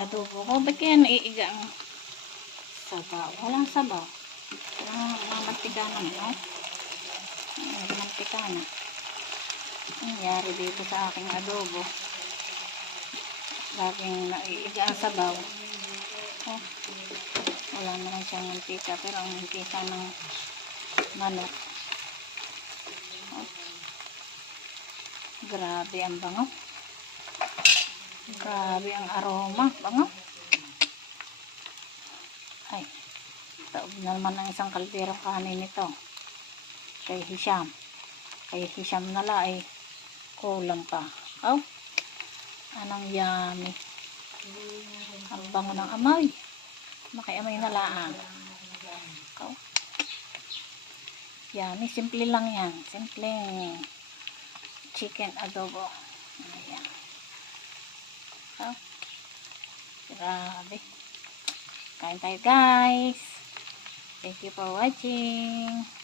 Adobo ko. Ba't kaya naiiga ang sabaw? Walang sabaw. Walang mantika naman, no? Walang mantika na. Nangyari dito sa aking adobo. Laging naiiga ang sabaw. Oh, wala naman siyang mantika. Pero ang mantika ng manok. Oh, grabe ang bango. Grabe ang aroma. Bango. Ay, taob na naman ang isang kalderong kanin nito. Kay Hisham. Kay Hisham nala ay kulang pa. Oh, anong yummy. Ang bango ng amoy. Makiamoy na lang. Oh, yummy. Simple lang yan. Simpleng chicken adobo. Ayan. Oh, grabe. Kain tayo guys. Thank you for watching.